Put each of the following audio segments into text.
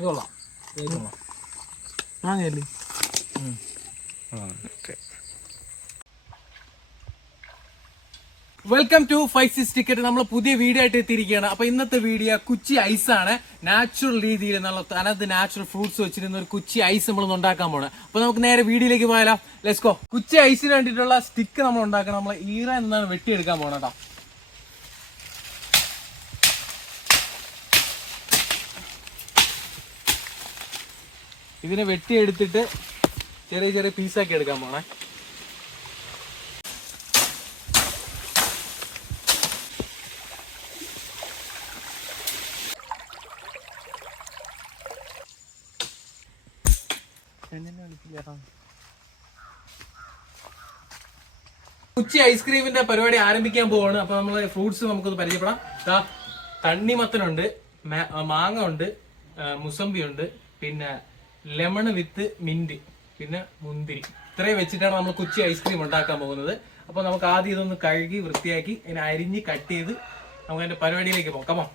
ഇത് കൊള്ളാം. മാങ്ങയല്ലേ? ഓക്കെ. Welcome to 56 ticket. നമ്മൾ പുതിയ വീഡിയോ ആയിട്ട് എത്തിയിരിക്കുകയാണ്. അപ്പൊ ഇന്നത്തെ വീഡിയോ കുച്ചി ഐസാണ്. നാച്ചുറൽ രീതിയിൽ നമ്മൾ തനത് നാച്ചുറൽ ഫ്രൂട്ട്സ് വെച്ചിരുന്ന ഒരു കുച്ചി ഐസ് നമ്മൾ ഉണ്ടാക്കാൻ പോണ്. അപ്പൊ നമുക്ക് നേരെ വീഡിയോയിലേക്ക് പോയാലോ. Let's go. കുച്ചി ഐസിന് വേണ്ടിയിട്ടുള്ള സ്റ്റിക്ക് നമ്മൾ ഉണ്ടാക്കണം. നമ്മൾ ഈറ എന്നാണ് വെട്ടിയെടുക്കാൻ പോകണം കേട്ടോ. ഇതിനെ വെട്ടിയെടുത്തിട്ട് ചെറിയ ചെറിയ പീസാക്കി എടുക്കാൻ പോണേ. കുച്ചി ഐസ്ക്രീമിന്റെ പരിപാടി ആരംഭിക്കാൻ പോവാണ്. അപ്പൊ നമ്മള് ഫ്രൂട്ട്സ് നമുക്കൊന്ന് പരിചയപ്പെടാം. തണ്ണിമത്തനുണ്ട്, മാങ്ങ ഉണ്ട്, മുസമ്പി ഉണ്ട്, പിന്നെ ലെമൺ വിത്ത് മിന്റ്, പിന്നെ മുന്തിരി. ഇത്രയും വെച്ചിട്ടാണ് നമ്മൾ കുച്ചി ഐസ്ക്രീം ഉണ്ടാക്കാൻ പോകുന്നത്. അപ്പൊ നമുക്ക് ആദ്യം ഇതൊന്ന് കഴുകി വൃത്തിയാക്കി അതിനെ അരിഞ്ഞ് കട്ട് ചെയ്ത് നമുക്ക് അതിന്റെ പരിപാടിയിലേക്ക് പോകാം. കമോൺ.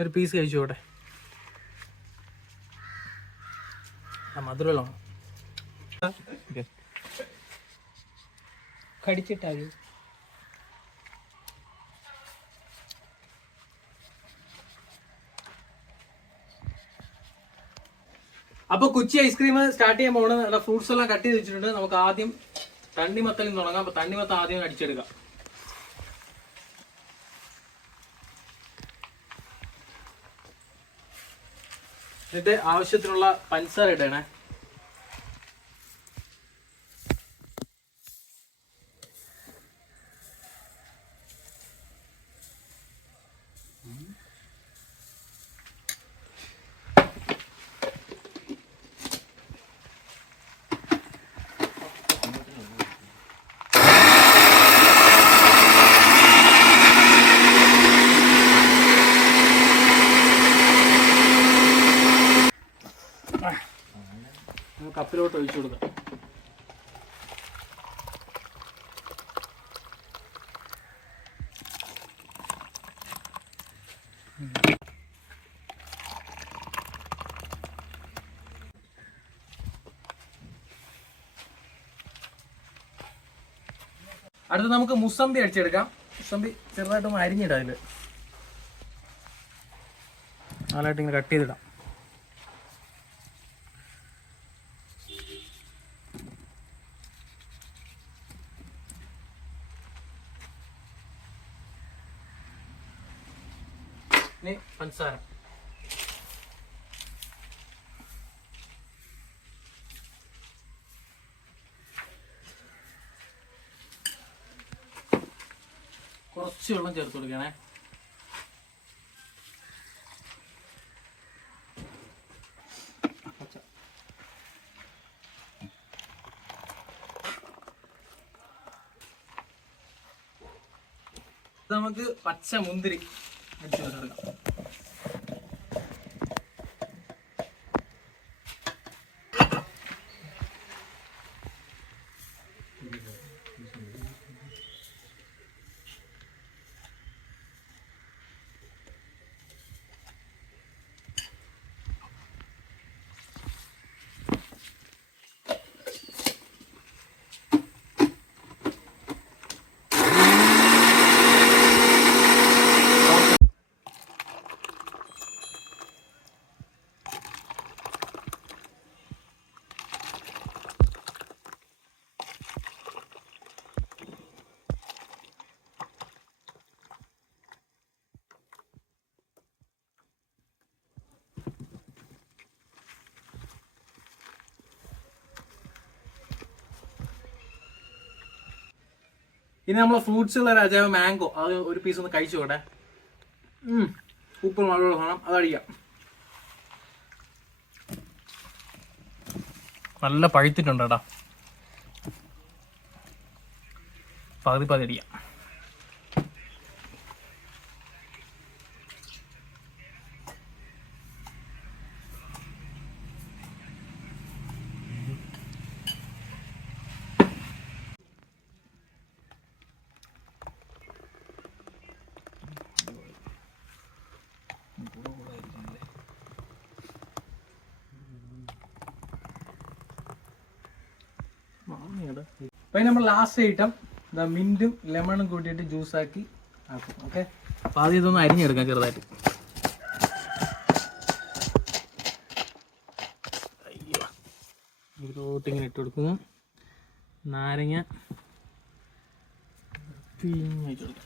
ഒരു പീസ് കഴിച്ചോട്ടെ. മധുരമുള്ള കടിച്ചിട്ടാ. അപ്പൊ കുച്ചി ഐസ്ക്രീം സ്റ്റാർട്ട് ചെയ്യാൻ പോകണം. ഫ്രൂട്ട്സ് എല്ലാം കട്ട് ചെയ്ത് വെച്ചിട്ടുണ്ട്. നമുക്ക് ആദ്യം തണ്ണിമത്തലിൽ നിന്ന് തുടങ്ങാം. അപ്പൊ തണ്ണിമത്തം ആദ്യം അടിച്ചെടുക്കാം. എന്നിട്ട് ആവശ്യത്തിനുള്ള പഞ്ചസാര ഇടണേ. കപ്പിലോട്ട് ഒഴിച്ചു കൊടുക്കാം. അടുത്ത് നമുക്ക് മുസമ്പി അടിച്ചെടുക്കാം. മുസമ്പി ചെറുതായിട്ടൊന്ന് അരിഞ്ഞിടാം. അതിൽ നാലായിട്ട് ഇങ്ങനെ കട്ട് ചെയ്തിടാം. പഞ്ചസാര കുറച്ച് വെള്ളം ചേർത്ത് കൊടുക്കണേ. നമുക്ക് പച്ച മുന്തിരി അടിച്ചു കൊടുക്കാം. ഇനി നമ്മളെ ഫ്രൂട്ട്സുള്ള രാജാവ് മാംഗോ, അത് ഒരു പീസ് ഒന്ന് കഴിച്ചു കൂടെ. ഉപ്പ് നല്ല സാധനം, അതടിക്കാം. നല്ല പഴുത്തിട്ടുണ്ട് കേട്ടോ, പകുതി അടിക്കാം. അപ്പൊ നമ്മൾ ലാസ്റ്റ് ഐറ്റം മിന്റും ലെമണും കൂട്ടിയിട്ട് ജ്യൂസാക്കി ആക്കും. ഓക്കെ, അപ്പൊ ആദ്യം ഇതൊന്ന് അരിഞ്ഞെടുക്കാം ചെറുതായിട്ട്. ഇതിലോട്ട് ഇങ്ങനെ ഇട്ട് കൊടുക്കുന്നു. നാരങ്ങ പിഴിഞ്ഞ് കൊടുക്കാം.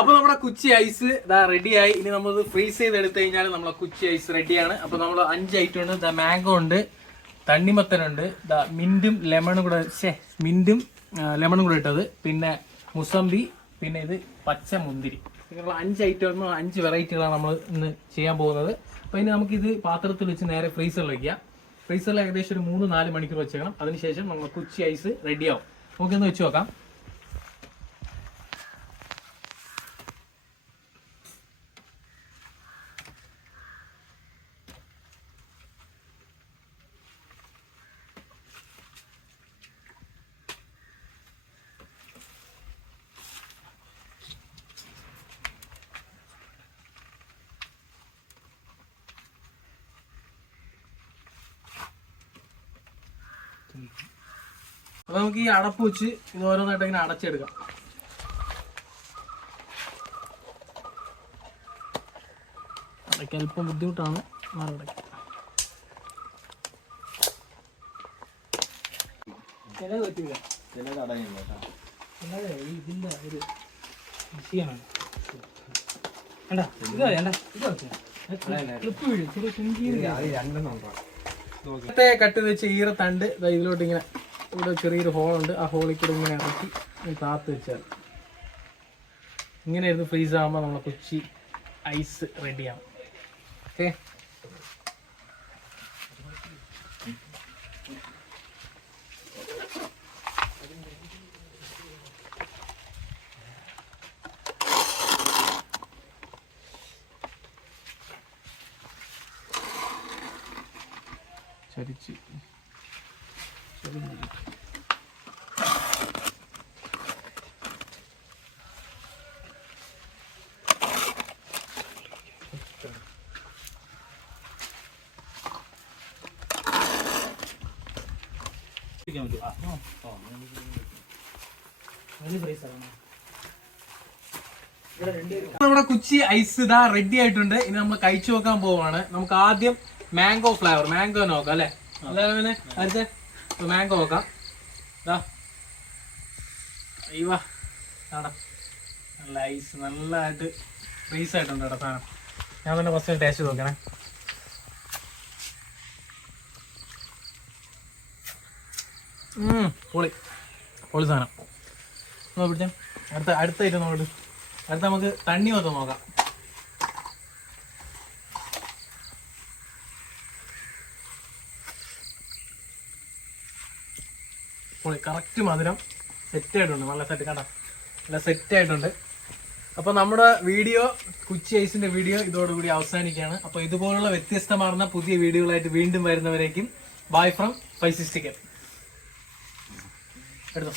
അപ്പൊ നമ്മുടെ കുച്ചി ഐസ് ഇതാ റെഡിയായി. ഇനി നമ്മൾ ഫ്രീസ് ചെയ്ത് എടുത്തു കഴിഞ്ഞാൽ നമ്മളെ കുച്ചി ഐസ് റെഡിയാണ്. അപ്പൊ നമ്മൾ 5 ഐറ്റം ഉണ്ട്. ദാ മാംഗോ ഉണ്ട്, തണ്ണിമത്തനുണ്ട്, ദാ മിന്റും ലെമണും കൂടെ ഇട്ടത്, പിന്നെ മുസമ്പി, പിന്നെ ഇത് പച്ച മുന്തിരി. ഇങ്ങനെയുള്ള 5 ഐറ്റം 5 വെറൈറ്റികളാണ് നമ്മൾ ഇന്ന് ചെയ്യാൻ പോകുന്നത്. അപ്പൊ ഇനി നമുക്കിത് പാത്രത്തിൽ വെച്ച് നേരെ ഫ്രീസറിൽ വെക്കാം. ഫ്രീസറിൽ ഏകദേശം ഒരു 3-4 മണിക്കൂർ വെച്ചേക്കണം. അതിനുശേഷം നമ്മൾ കുച്ചി ഐസ് റെഡിയാവും. നമുക്കൊന്ന് വെച്ച് നോക്കാം. അപ്പൊ നമുക്ക് ഈ അടപ്പ് വെച്ച് ഇത് ഓരോന്നായിട്ട് ഇങ്ങനെ അടച്ചെടുക്കാം. അടയ്ക്കാൻ അല്പം ബുദ്ധിമുട്ടാണ്. ഇതിന്റെ ഒരു വിഷയമാണ്. നേരത്തെ കട്ട് വെച്ച് ഈറത്തണ്ട് ഇതിലോട്ട് ഇങ്ങനെ ഇവിടെ ചെറിയൊരു ഹോളുണ്ട്. ആ ഹോളിൽ കൂടെ ഇങ്ങനെ ഇറക്കി താത്ത് വെച്ചാൽ ഇങ്ങനെയായിരുന്നു. ഫ്രീസ് ആകുമ്പോൾ നമ്മളെ കൊച്ചി ഐസ് റെഡിയാവും. ഓക്കെ, ചരിച്ച് നമ്മുടെ കുച്ചി ഐസ് ഇതാ റെഡി ആയിട്ടുണ്ട്. ഇനി നമ്മൾ കഴിച്ചു നോക്കാൻ പോവാണ്. നമുക്ക് ആദ്യം മാംഗോ ഫ്ലേവർ, മാംഗോ നോക്കാം അല്ലെ? അല്ലേ മാംഗോ നോക്കാം. നല്ല ഐസ് നല്ലതായിട്ട് ഫ്രീസ് ആയിട്ടുണ്ട് കേട്ടോ സാധനം. ഞാൻ തന്നെ ഫസ്റ്റ് ടേസ്റ്റ് നോക്കണേ. പൊളി പൊളി സാധനം. പിടിച്ചേ. അടുത്തായിട്ട് നോക്കട്ടെ. അടുത്ത നമുക്ക് തണ്ണിമത്തൻ നോക്കാം. പൊളി, കറക്റ്റ് മധുരം, സെറ്റ് ആയിട്ടുണ്ട്. നല്ല സെറ്റ് കണ്ട, നല്ല സെറ്റ് ആയിട്ടുണ്ട്. അപ്പൊ നമ്മുടെ വീഡിയോ കുച്ചി ഐസിന്റെ വീഡിയോ ഇതോടുകൂടി അവസാനിക്കുകയാണ്. അപ്പൊ ഇതുപോലുള്ള വ്യത്യസ്തമാർന്ന പുതിയ വീഡിയോകളായിട്ട് വീണ്ടും വരുന്നവരേക്കും ബൈ ഫ്രം ഫൈസിസ്റ്റിക്കൽ. എടുത്തോ.